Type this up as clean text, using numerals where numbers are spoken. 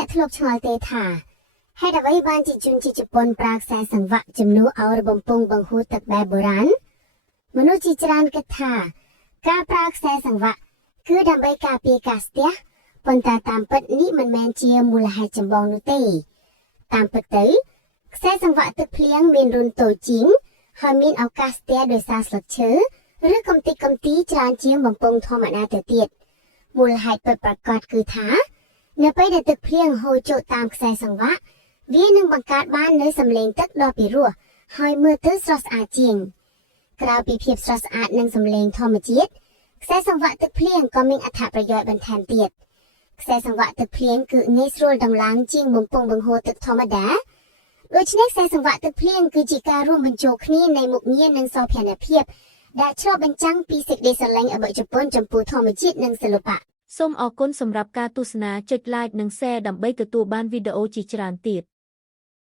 អ្នកធ្លាប់ឆ្ងល់ទេថាហេតុអ្វីបានជាជនជាតិជប៉ុនប្រើខ្សែសង្វាក់ជំនួសឲ្យរបំពង់បង្ហូរទឹកបែបបុរាណមនុស្សជាច្រើនគិតថាការប្រើខ្សែសង្វាក់គឺដើម្បីការពារការស្ទះប៉ុន្តែតាមពិតនេះមិនមែនជាមូលហេតុចម្បងនោះទេតាមពិតទៅខ្សែសង្វាក់ទឹកភ្លៀងមានរន្ធតូចជាងហើយមានឱកាសស្ទះដោយសារស្លឹកឈើឬកម្ទេចកំទីច្រើនជាងបំពង់ធម្មតាទៅទៀតមូលហេតុពិតប្រាកដគឺថានៅពេលដែលទឹកភ្លៀងហូរចូលតាមខ្សែសង្វាក់វានឹងបង្កើតបាននូវសំឡេងទឹកដ៏ពិរោះហើយមើលទៅស្រស់ស្អាតជាងក្រៅពីភាពស្រស់ស្អាតនិងសំឡេងធម្មជាតិខ្សែសង្វាក់ទឹកភ្លៀងក៏មានអត្ថប្រយោជន៍បន្ថែមទៀតខ្សែសង្វាក់ទឹកភ្លៀងគឺងាយស្រួលដំឡើងជាងបំពង់បង្ហូរទឹកធម្មតាដូច្នេះខ្សែសង្វាក់ទឹកភ្លៀងគឺជាការរួមបញ្ចូលគ្នានៃមុខងារនិងសោភ័ណភាពដែលឆ្លុះបញ្ចាំងពីសេចក្តីស្រឡាញ់របស់ជប៉ុនចំពោះធម្មជាតិនិងសិល្បៈសូមអរគុណសម្រាប់ការទស្សនាចុច Like និង Share ដើម្បីទទួលបានវីដេអូជាច្រើនទៀត